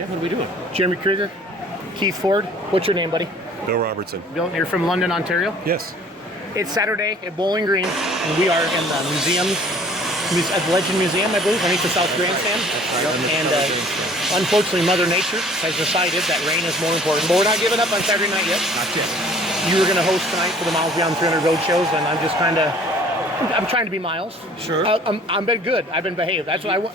Yeah, what are we doing? Jeremy Krieger, Keith Ford. What's your name, buddy? Bill Robertson. Bill, you're from London, Ontario? Yes. It's Saturday at Bowling Green, and we are in the at the Legend Museum, I believe, underneath the South Grandstand. And unfortunately, Mother Nature has decided that rain is more important. But we're not giving up on Saturday night yet. Not yet. You were going to host tonight for the Miles Beyond 300 road shows, and I'm just I'm trying to be Miles. Sure. I'm been good. I've been behaved. That's what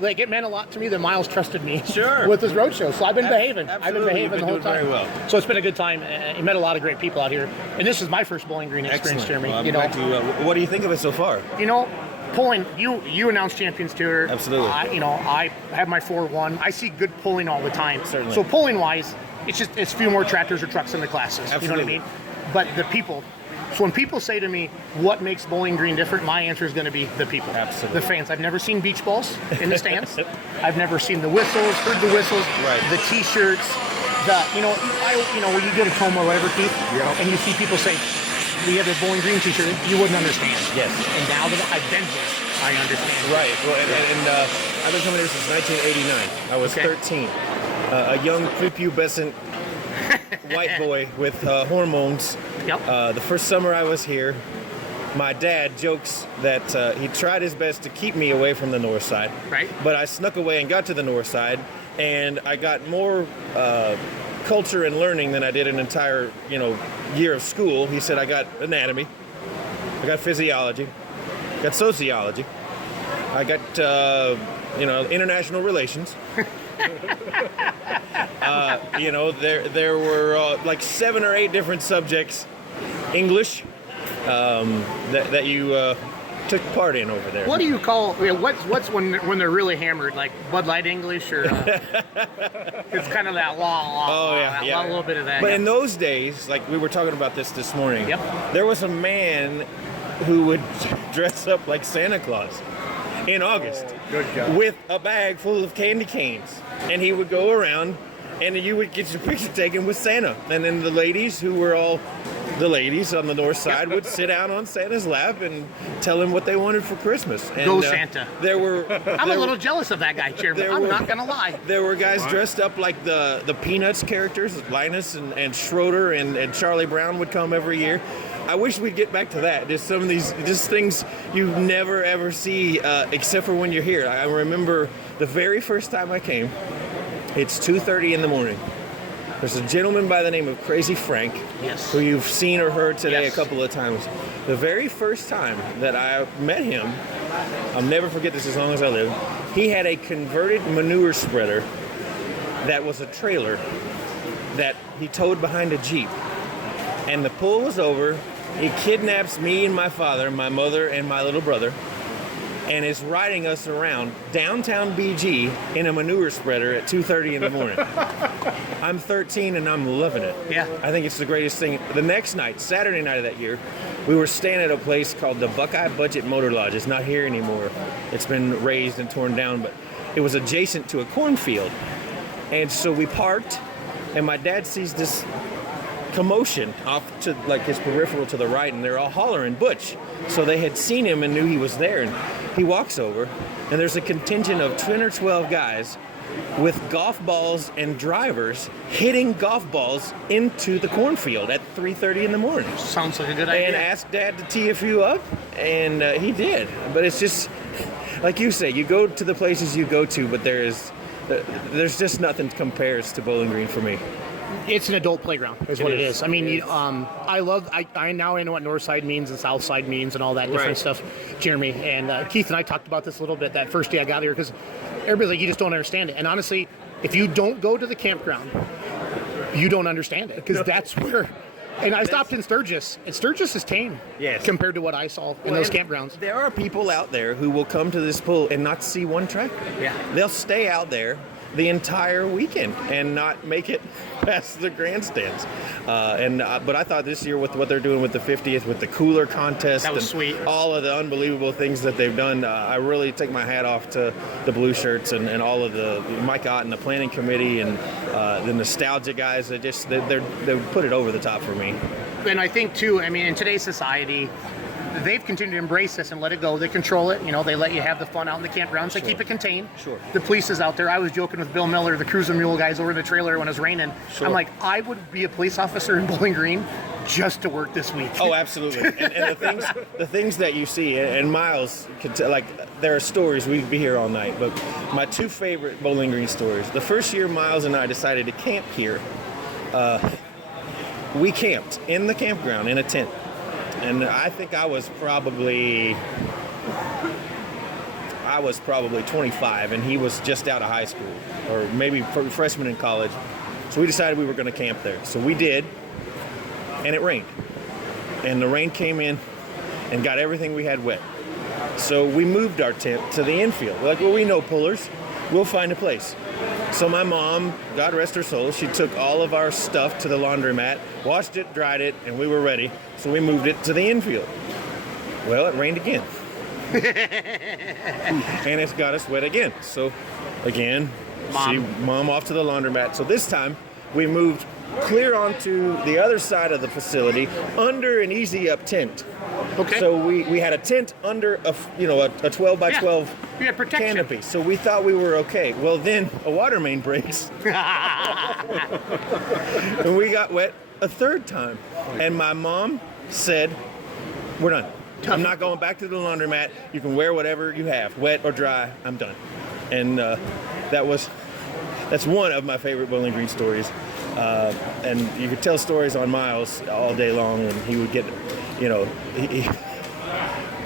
like it meant a lot to me that Miles trusted me. Sure. With this road show, so I've been behaving. Absolutely. I've been behaving the whole time. Very well. So it's been a good time. You met a lot of great people out here, and this is my first Bowling Green experience, Excellent. Jeremy. Well, I'm glad to, what do you think of it so far? Pulling, you announced Champions Tour. Absolutely. I have my 4-1. I see good pulling all the time. Certainly. So pulling wise, it's a few more tractors or trucks in the classes. Absolutely. You know what I mean? But the people. So when people say to me, what makes Bowling Green different, my answer is going to be the people. Absolutely. The fans. I've never seen beach balls in the stands. I've never seen the whistles, heard the whistles, Right. the T-shirts, when you go to Toma or whatever, Keith, and you see people say, we have a Bowling Green T-shirt, you wouldn't understand. Yes. And now that I've been here, I understand. Right. Well, and I've been coming here since 1989. I was 13. A young prepubescent white boy with hormones. Yep. The first summer I was here, my dad jokes that he tried his best to keep me away from the north side. Right. But I snuck away and got to the north side, and I got more culture and learning than I did an entire, year of school. He said I got anatomy, I got physiology, I got sociology, I got international relations. There were like 7 or 8 different subjects, English, that you took part in over there. What do you call? What's when they're really hammered, like Bud Light English, or it's kind of that a little bit of that. But in those days, like we were talking about this morning, Yep. there was a man who would dress up like Santa Claus in August with a bag full of candy canes, and he would go around and you would get your picture taken with Santa, and then the ladies, who were all the ladies on the north side, would sit down on Santa's lap and tell him what they wanted for Christmas. And, Go Santa. I'm a little jealous of that guy, Chairman. I'm not gonna lie. There were guys dressed up like the Peanuts characters, Linus and Schroeder and Charlie Brown would come every year. I wish we'd get back to that. There's some of these just things you never ever see except for when you're here. I remember the very first time I came. It's 2:30 in the morning. There's a gentleman by the name of Crazy Frank, Yes. who you've seen or heard today Yes. a couple of times. The very first time that I met him, I'll never forget this as long as I live, he had a converted manure spreader that was a trailer that he towed behind a Jeep. And the pull was over. He kidnaps me and my father, my mother, and my little brother, and is riding us around downtown BG in a manure spreader at 2:30 in the morning. I'm 13 and I'm loving it. Yeah. I think it's the greatest thing. The next night, Saturday night of that year, we were staying at a place called the Buckeye Budget Motor Lodge. It's not here anymore. It's been razed and torn down, but it was adjacent to a cornfield. And so we parked, and my dad sees this commotion off to like his peripheral to the right, and they're all hollering Butch. So they had seen him and knew he was there, and he walks over, and there's a contingent of 10 or 12 guys with golf balls and drivers hitting golf balls into the cornfield at 3:30 in the morning. Sounds like a good idea. And asked Dad to tee a few up, and he did. But it's just, like you say, you go to the places you go to, but there's just nothing compares to Bowling Green for me. It's an adult playground, is what it is. I mean, I now know what north side means and south side means and all that different stuff, Jeremy. And Keith and I talked about this a little bit that first day I got here, because everybody's like, you just don't understand it. And honestly, if you don't go to the campground, you don't understand it, because that's where. And I stopped in Sturgis, and Sturgis is tame compared to what I saw in those campgrounds. There are people out there who will come to this pool and not see one tractor. Yeah. They'll stay out there the entire weekend and not make it past the grandstands. But I thought this year with what they're doing with the 50th, with the cooler contest, that was and sweet. All of the unbelievable things that they've done, I really take my hat off to the Blue Shirts and all of the Mike Ott and the planning committee and the nostalgia guys. They put it over the top for me. And I think too, I mean, in today's society, they've continued to embrace this and let it go. They control it. You know, they let you have the fun out in the campgrounds. They keep it contained. Sure. The police is out there. I was joking with Bill Miller, the cruiser mule guys over in the trailer when it was raining. Sure. I'm like, I would be a police officer in Bowling Green just to work this week. Oh, absolutely. And the things that you see, and Miles could tell, like, there are stories, we'd be here all night, but my two favorite Bowling Green stories. The first year Miles and I decided to camp here, we camped in the campground in a tent. And I think I was probably 25, and he was just out of high school, or maybe freshman in college. So we decided we were going to camp there. So we did, and it rained. And the rain came in and got everything we had wet. So we moved our tent to the infield. We're like, well, we know pullers. We'll find a place. So my mom, God rest her soul, she took all of our stuff to the laundromat, washed it, dried it, and we were ready. So we moved it to the infield. Well, it rained again. And it's got us wet again. So again, Mom off to the laundromat. So this time we moved clear onto the other side of the facility under an easy up tent. Okay. So we had a tent under a 12 by 12 canopy. So we thought we were okay. Well, then a water main breaks. And we got wet a third time. And my mom said, we're done. I'm not going back to the laundromat. You can wear whatever you have, wet or dry. I'm done. And that's one of my favorite Bowling Green stories. And you could tell stories on Miles all day long, and he would get,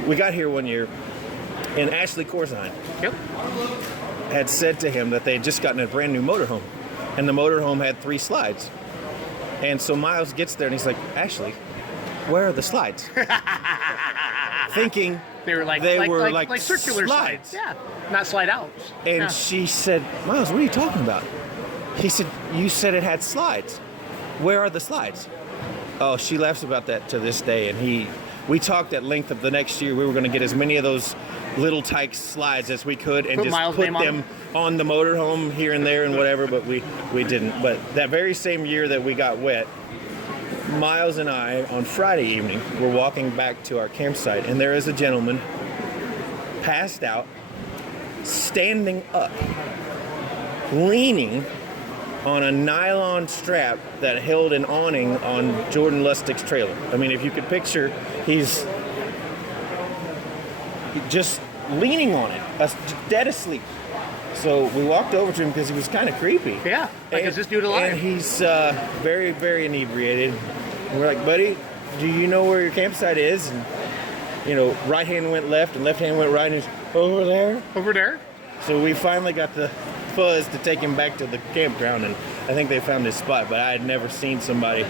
we got here one year, and Ashley Corzine had said to him that they had just gotten a brand new motorhome, and the motorhome had 3 slides. And so Miles gets there, and he's like, Ashley, where are the slides? Thinking they were like circular slides. Yeah, not slide outs. And she said, Miles, what are you talking about? He said, you said it had slides. Where are the slides? Oh, she laughs about that to this day. And we talked at length of the next year. We were going to get as many of those little Tykes slides as we could and just put them on the motorhome here and there and whatever, but we didn't. But that very same year that we got wet, Miles and I, on Friday evening, were walking back to our campsite, and there is a gentleman passed out, standing up, leaning on a nylon strap that held an awning on Jordan Lustig's trailer. I mean, if you could picture, he's just leaning on it, dead asleep. So we walked over to him because he was kind of creepy. Yeah, like, is this dude alive? And he's very, very inebriated. And we're like, buddy, do you know where your campsite is? And, right hand went left and left hand went right, and he's over there. Over there? So we finally got the fuzz to take him back to the campground, and I think they found his spot, but I had never seen somebody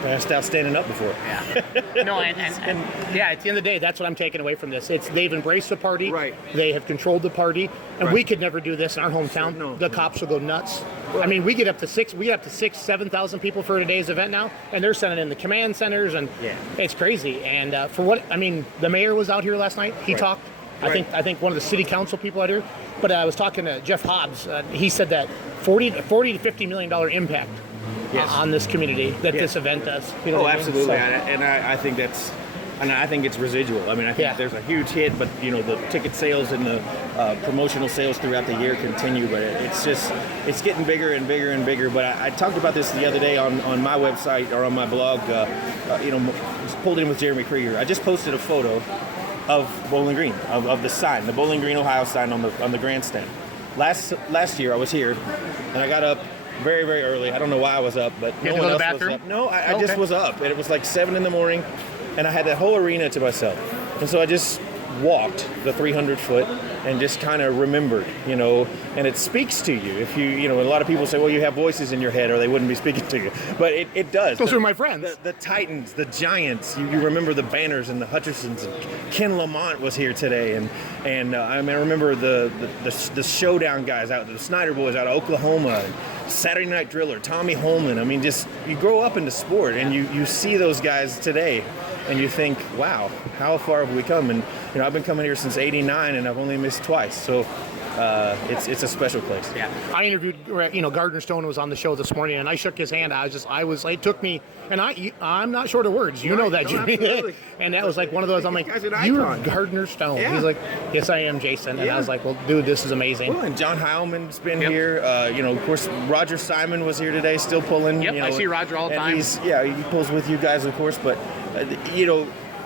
passed out standing up before. Yeah. No, and at the end of the day, that's what I'm taking away from this. They've embraced the party. Right. They have controlled the party, and we could never do this in our hometown. No. The cops will go nuts. I mean, we get up to 7,000 people for today's event now, and they're sending in the command centers, and it's crazy. And the mayor was out here last night. He talked. I think one of the city council people out here. But I was talking to Jeff Hobbs. He said that $40 to $50 million impact on this community that this event does. You know absolutely. So, and I think I think it's residual. I mean, I think there's a huge hit, but the ticket sales and the promotional sales throughout the year continue. But it's getting bigger and bigger and bigger. But I talked about this the other day on my website or on my blog. Pulled in with Jeremy Krieger. I just posted a photo of Bowling Green, of the sign, the Bowling Green, Ohio sign on the grandstand. Last year I was here, and I got up very, very early. I don't know why I was up, but no one else was up. No, I just was up, and it was like 7 in the morning, and I had that whole arena to myself. And so I just walked the 300 foot and just kind of remembered, and it speaks to you. If a lot of people say, well, you have voices in your head or they wouldn't be speaking to you, but it does. Those are my friends. The Titans, the Giants, you remember the Banners and the Hutchersons, and Ken Lamont was here today, and I remember the Showdown guys out, the Snyder boys out of Oklahoma, and Saturday Night Driller, Tommy Holman. I mean, just you grow up into sport and you see those guys today, and you think, wow, how far have we come? And I've been coming here since '89, and I've only missed twice. So it's a special place. Yeah, I interviewed, Gardner Stone was on the show this morning, and I shook his hand. It took me, and I'm not short of words. You know that, Jimmy. Absolutely. And that was like one of those. I'm like, Guy's an you're icon. Gardner Stone. Yeah. He's like, yes, I am, Jason. And I was like, well, dude, this is amazing. Well, and John Heilman's been here. Of course, Roger Simon was here today, still pulling. Yep, I see Roger all the time. He pulls with you guys, of course, but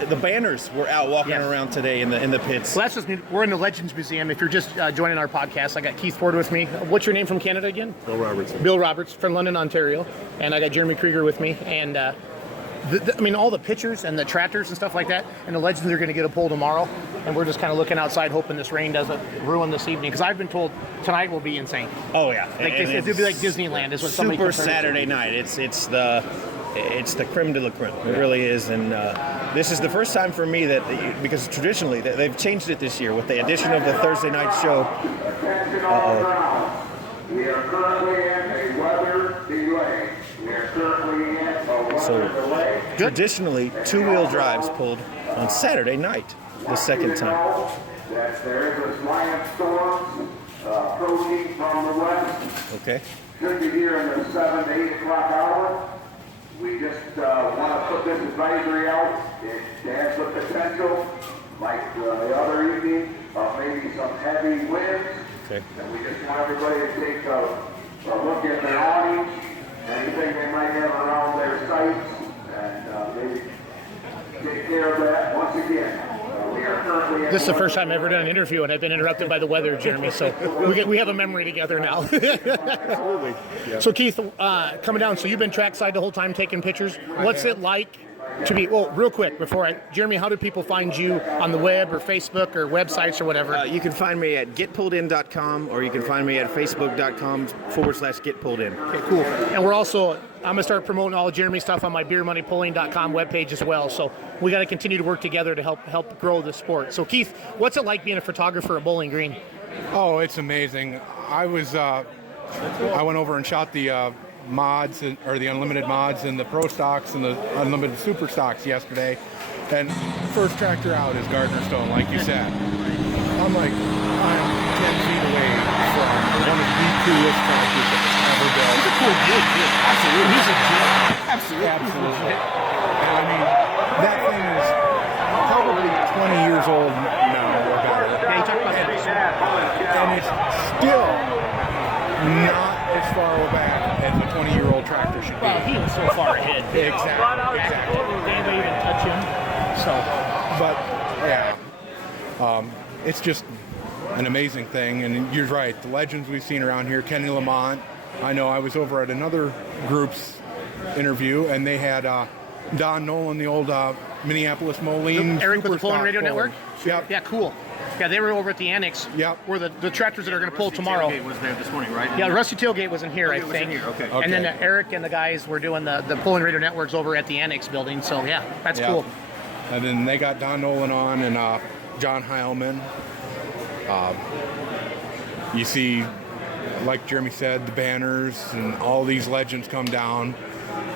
the banners were out walking around today in the pits. Well, that's just we're in the Legends Museum. If you're just joining our podcast, I got Keith Ford with me. What's your name from Canada again? Bill Robertson. Bill Roberts from London, Ontario, and I got Jeremy Krieger with me. And all the pictures and the tractors and stuff like that, and the Legends are going to get a pull tomorrow. And we're just kind of looking outside, hoping this rain doesn't ruin this evening. Because I've been told tonight will be insane. Oh yeah, It'll be like Disneyland. Is what somebody super compared it to. Saturday night. It's the creme de la creme. It really is, and this is the first time for me because traditionally they've changed it this year with the addition of the Thursday night show. We are currently in a weather delay. We are currently in a weather delay. Traditionally, two-wheel drives pulled on Saturday night, the second time. That there is a slant storm approaching from the west. Okay. Should be here in the 7 to 8 o'clock hour. We just want to put this advisory out. It has the potential, like the other evening, of maybe some heavy winds. Okay. And we just want everybody to take a look at their awnings, anything they might have around their sites, and maybe take care of that once again. We are currently. This is the first time I've ever done an interview, and I've been interrupted by the weather, Jeremy. So we have a memory together now. Absolutely. Yeah. So Keith, coming down. So you've been trackside the whole time taking pictures. What's it like to be? Well, real quick Jeremy, how do people find you on the web or Facebook or websites or whatever? You can find me at getpulledin.com, or you can find me at facebook.com/getpulledin. Okay, cool. And I'm going to start promoting all of Jeremy's stuff on my beermoneypulling.com webpage as well. So we got to continue to work together to help grow the sport. So Keith, what's it like being a photographer at Bowling Green? Oh, it's amazing. I went over and shot the mods or the unlimited mods and the pro stocks and the unlimited super stocks yesterday. And first tractor out is Gardner Stone, like you said. I'm like, I'm 10 feet away from one of the coolest tractors that's ever built. He's a cool dude, too. Absolutely. He's a dude. Absolutely. And I mean, that thing is probably 20 years old now or better. Yeah, you talked about that. And it's still not as far back as a 20-year-old tractor should be. Well, he was so far ahead. Exactly. Did anybody even touch him? So, But, yeah, it's just an amazing thing. And you're right, the legends we've seen around here, Kenny Lamont. I know I was over at another group's interview, and they had Don Nolan, the old Minneapolis Moline. Eric with the Pulling Superstock Radio puller. Network? Yep. Yeah, cool. Yeah, they were over at the annex. Yep. Where the tractors that are going to pull tomorrow. Tailgate was there this morning, right? Yeah, Rusty Tailgate wasn't here, I it was think. in here, okay. And then Okay. Eric and the guys were doing the Pulling Radio Networks over at the annex building. So, yeah, that's Yeah. cool. And then they got Don Nolan on and John Heilman. You see, like Jeremy said, the banners and all these legends come down.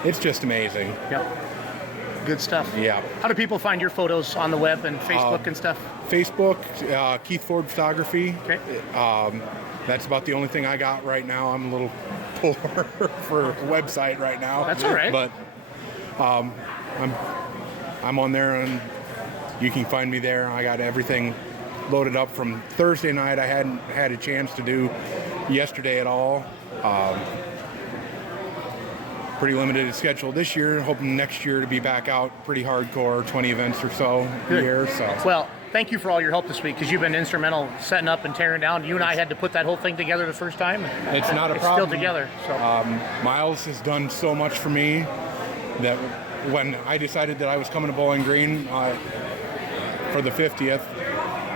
It's just amazing. Yep. Good stuff. Yeah. How do people find your photos on the web and Facebook and stuff? Facebook, Keith Ford Photography. Okay. That's about the only thing I got right now. I'm a little poor for a website right now. That's all right. But I'm on there, and you can find me there. I got everything loaded up from Thursday night. I hadn't had a chance to do yesterday at all. Pretty limited schedule this year. Hoping next year to be back out pretty hardcore, 20 events or so a year. So. Well, thank you for all your help this week because you've been instrumental setting up and tearing down. You and I had to put that whole thing together the first time. It's not a It's problem. still together. So. Miles has done so much for me that when I decided that I was coming to Bowling Green for the 50th,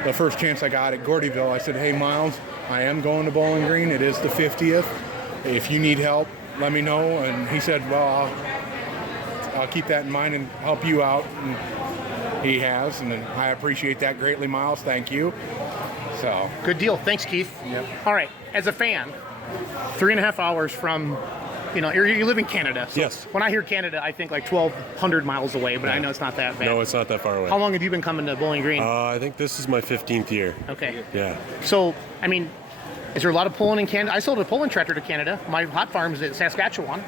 the first chance I got at Gordyville, I said, "Hey, Miles, I am going to Bowling Green. It is the 50th. If you need help, let me know." And he said, "Well, I'll keep that in mind and help you out." And he has, and I appreciate that greatly, Miles. Thank you. So Good deal. Thanks, Keith. Yep. All right. As a fan, 3.5 hours from you live in Canada. So Yes. When I hear Canada, I think like 1,200 miles away, but I know it's not that bad. No, it's not that far away. How long have you been coming to Bowling Green? I think this is my 15th year. Okay. Yeah. So, I mean, is there a lot of pulling in Canada? I sold a pulling tractor to Canada. My hot farm's in Saskatchewan.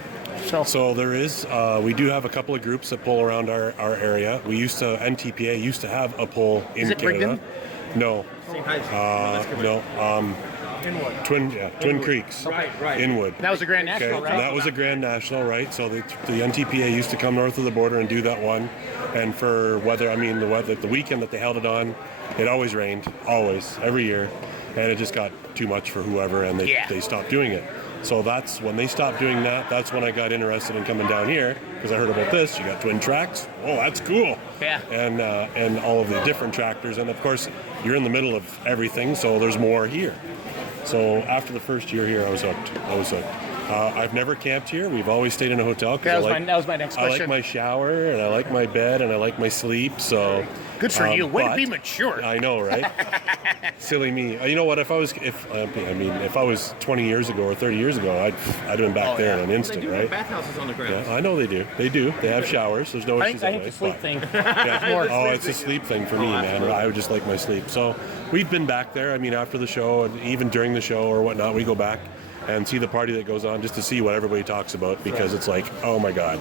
So there is, we do have a couple of groups that pull around our area. NTPA used to have a pull in Is it Canada. Rigdon? No. No. Twin Creeks. Right. Inwood. that was a Grand National, Okay, right? that was a Grand National, right? So the NTPA used to come north of the border and do that one. And for the weekend that they held it on, it always rained, always, every year. And it just got too much for whoever, and they stopped doing it. So that's when they stopped doing that. That's when I got interested in coming down here because I heard about this. You got twin tracks. Oh, that's cool. Yeah. And all of the different tractors, and of course you're in the middle of everything, so there's more here. So after the first year here, I was hooked. I've never camped here. We've always stayed in a hotel. That was my next question. I like my shower, and I like my bed, and I like my sleep. So good for you. Way to be mature. I know, right? Silly me. You know what? If I was 20 years ago or 30 years ago, I'd have been back there in an instant, They do right? have bathhouses on the ground. Yeah, I know they do. They do. They have showers. There's no issues. I think the sleep thing. Yeah. It's a sleep thing for me, man. I would just like my sleep. So we've been back there. I mean, after the show and even during the show or whatnot, we go back and see the party that goes on just to see what everybody talks about because it's like, oh my God.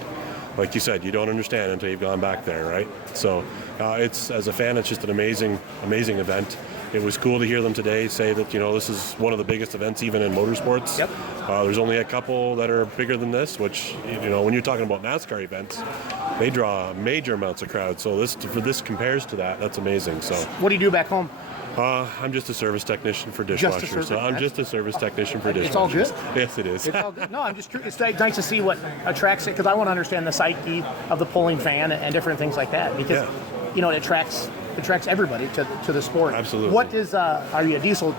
Like you said, you don't understand until you've gone back there, right? So it's, as a fan, it's just an amazing event. It was cool to hear them today say that, this is one of the biggest events even in motorsports. Yep. There's only a couple that are bigger than this, which, when you're talking about NASCAR events, they draw major amounts of crowds. So this compares to that. That's amazing. So What do you do back home? I'm just a service technician for dishwashers. I'm just a service technician for dishwashers. It's all good? Yes, it is. It's all good. No, I'm just curious. It's nice to see what attracts it because I want to understand the psyche of the pulling fan and different things like that because, it attracts everybody to the sport. Absolutely. What is are you diesel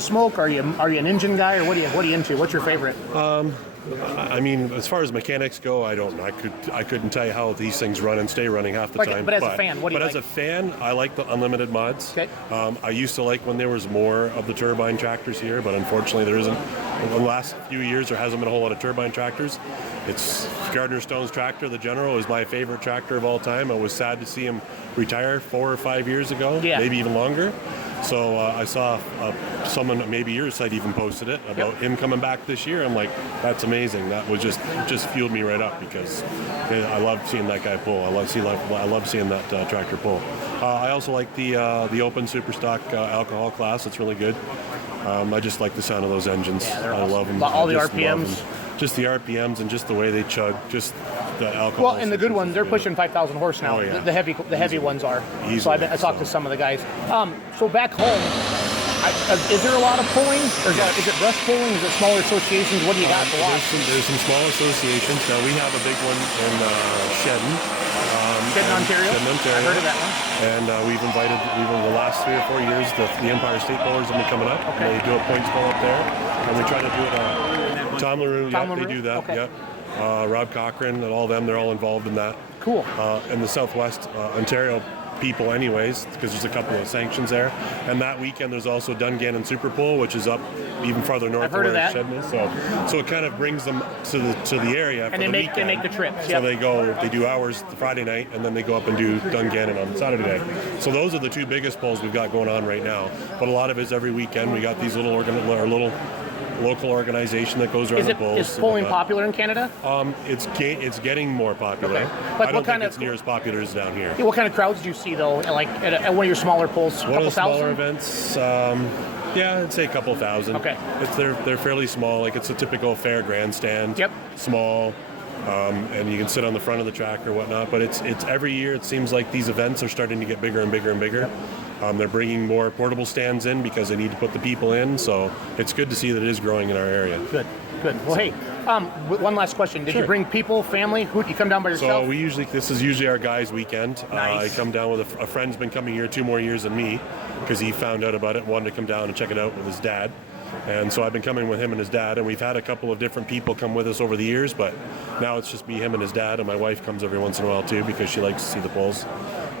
smoke? Are you an engine guy or what are you into? What's your favorite? I mean, as far as mechanics go, I don't know. I couldn't tell you how these things run and stay running half the time. But as a fan, what do you like? But as a fan, I like the unlimited mods. Okay. I used to like when there was more of the turbine tractors here, but unfortunately there isn't. In the last few years, there hasn't been a whole lot of turbine tractors. It's Gardner Stone's tractor, the General, is my favorite tractor of all time. I was sad to see him retire 4 or 5 years ago, maybe even longer. So I saw someone, maybe your site even posted it, about him coming back this year. I'm like, that's amazing. That was just fueled me right up because I love seeing that guy pull. I love seeing that tractor pull. I also like the open Superstock alcohol class. It's really good. I just like the sound of those engines. Yeah, I love them. All the RPMs. Just the RPMs and just the way they chug. Just the alcohol. Well, and the good ones, they're pushing 5,000 horse now. Oh, yeah. The heavy ones are. Easily. So I talked to some of the guys. So back home, is there a lot of pulling? Or is it brush pulling? Is it smaller associations? What do you got to watch? There's some small associations. Now we have a big one in Shedden. Shedden, Ontario? I've heard of that one. And we've invited, the last 3 or 4 years, the Empire State Bowlers have been coming up. Okay. And they do a points bowl up there. And we try to do it Tom LaRue, they do that. Okay. Rob Cochran and all of them, they're all involved in that. Cool. And the Southwest Ontario people anyways, because there's a couple of sanctions there. And that weekend there's also Dungannon Super Bowl, which is up even farther north of where Shedden is. So it kind of brings them to the area for and the weekend. They make the trip. So they do hours the Friday night, and then they go up and do Dungannon on Saturday night. So those are the 2 biggest polls we've got going on right now. But a lot of it is every weekend. We got these little local organization that goes around the polls. Is polling popular in Canada? It's getting more popular. Okay. But I don't think it's near as popular as down here. What kind of crowds do you see though? Like at one of your smaller polls, One of the smaller events. I'd say a couple thousand. Okay. They're fairly small. Like it's a typical fair grandstand. Yep. Small. And you can sit on the front of the track or whatnot. But it's every year. It seems like these events are starting to get bigger and bigger and bigger. Yep. They're bringing more portable stands in because they need to put the people in. So it's good to see that it is growing in our area. Good. Well, hey, one last question. Did you bring people, family? Who you come down by yourself? So this is usually our guys' weekend. Nice. I come down with a friend's been coming here 2 more years than me because he found out about it, wanted to come down and check it out with his dad. And so I've been coming with him and his dad, and we've had a couple of different people come with us over the years, but now it's just me, him, and his dad, and my wife comes every once in a while too because she likes to see the polls.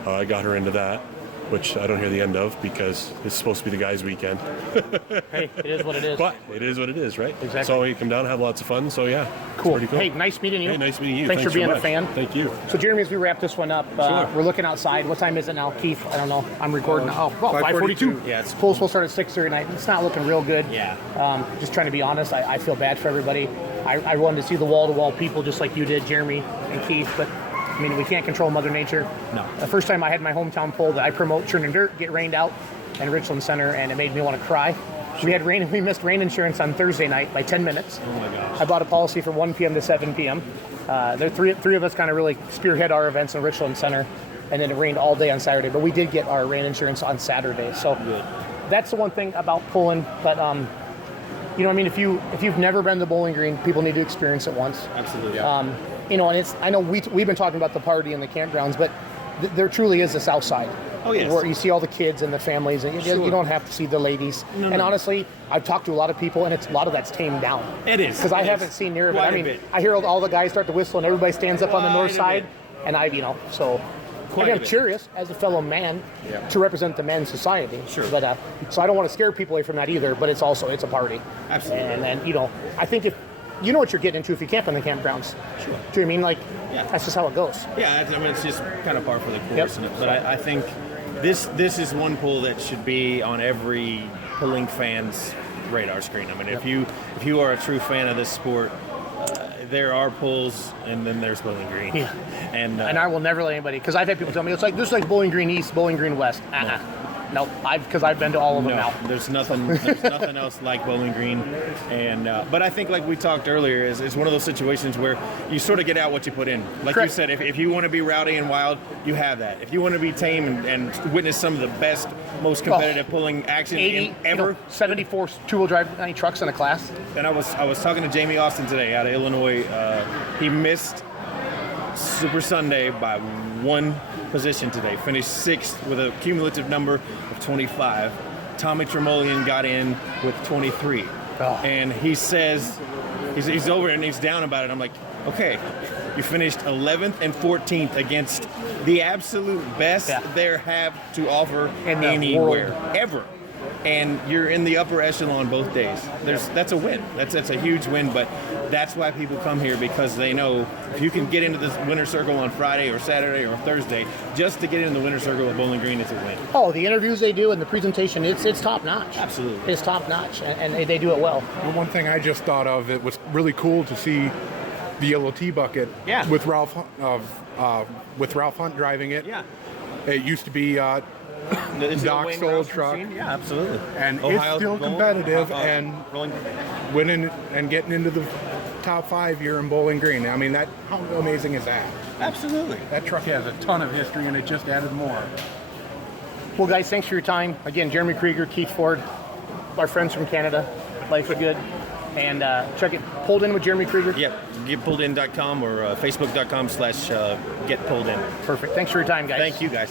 I got her into that. which I don't hear the end of because it's supposed to be the guys' weekend. Hey, it is what it is. But it is what it is, right? Exactly. So you come down, have lots of fun. So yeah, Cool. Pretty cool. Hey, nice meeting you. Hey, nice meeting you. Thanks for being so a much. fan. Thank you. So, Jeremy, as we wrap this one up, Sure. we're looking outside. What time is it now, Keith? I don't know. I'm recording. 5:42. Yeah, it's Pool's supposed to start at 6:30 tonight. It's not looking real good. Yeah. Just trying to be honest, I feel bad for everybody. I wanted to see the wall-to-wall people just like you did, Jeremy and Keith, but I mean, we can't control Mother Nature. No. The first time I had my hometown poll that I promote, Churn and Dirt, get rained out in Richland Center, and it made me want to cry. We missed rain insurance on Thursday night by 10 minutes. Oh my gosh. I bought a policy from 1 p.m. to 7 p.m. There three of us kind of really spearhead our events in Richland Center, and then it rained all day on Saturday. But we did get our rain insurance on Saturday, so Good. that's the one thing about pulling. But you know, I mean, if you've never been to Bowling Green, people need to experience it once. Absolutely. You know, and I know we've been talking about the party and the campgrounds, but there truly is a South Side. Oh, yes. Where you see all the kids and the families, and you don't have to see the ladies. And honestly, I've talked to a lot of people, and a lot of that's tamed down. It is. Because I It haven't is. seen near of it. Quite I a mean, bit. I hear all the guys start to whistle, and everybody stands up on the north Quite a side, bit. and so. Quite a I'm bit. curious, as a fellow man, to represent the men's society. Sure. But so I don't want to scare people away from that either. But it's a party. Absolutely. And then I think if you know what you're getting into if you camp in the campgrounds. Sure. Do you know what I mean? Like, Yeah. that's just how it goes. Yeah, I mean, it's just kind of par for the course. Yep. But I think this is one pool that should be on every pulling fan's radar screen. I mean, if you are a true fan of this sport, there are pools, and then there's Bowling Green. Yeah. And I will never let anybody, because I've had people tell me, this is like Bowling Green East, Bowling Green West. No, because I've been to all of them no, now. there's nothing else like Bowling Green, and but I think like we talked earlier, is it's one of those situations where you sort of get out what you put in. Like Correct. you said, if you want to be rowdy and wild, you have that. If you want to be tame and witness some of the best, most competitive pulling action 80, ever, 74 two-wheel drive trucks in a class. and I was talking to Jamie Austin today out of Illinois. He missed Super Sunday by one position today. Finished sixth with a cumulative number of 25. Tommy Tremolian got in with 23. Oh. And he says, he's over and he's down about it. I'm like, okay, you finished 11th and 14th against the absolute best there have to offer In the anywhere, world. ever. And you're in the upper echelon both days. That's a win. That's a huge win, but that's why people come here, because they know if you can get into this winner circle on Friday or Saturday or Thursday, just to get into the winner circle of Bowling Green is a win. Oh, the interviews they do and the presentation, it's top notch. Absolutely. It's top notch, and they do it well. Well, one thing I just thought of, it was really cool to see the yellow tea bucket with Ralph Hunt driving it. Yeah. It used to be Doc's old truck, Yeah, absolutely. and Ohio it's still Gold, competitive and rolling. winning and getting into the top 5 here in Bowling Green. I mean, how amazing is that? Absolutely. That truck has a ton of history, and it just added more. Well, guys, thanks for your time. Again, Jeremy Krieger, Keith Ford, our friends from Canada. Life is good. And check it. Pulled In with Jeremy Krieger. Yep. GetPulledIn.com or Facebook.com/GetPulledIn. Perfect. Thanks for your time, guys. Thank you, guys.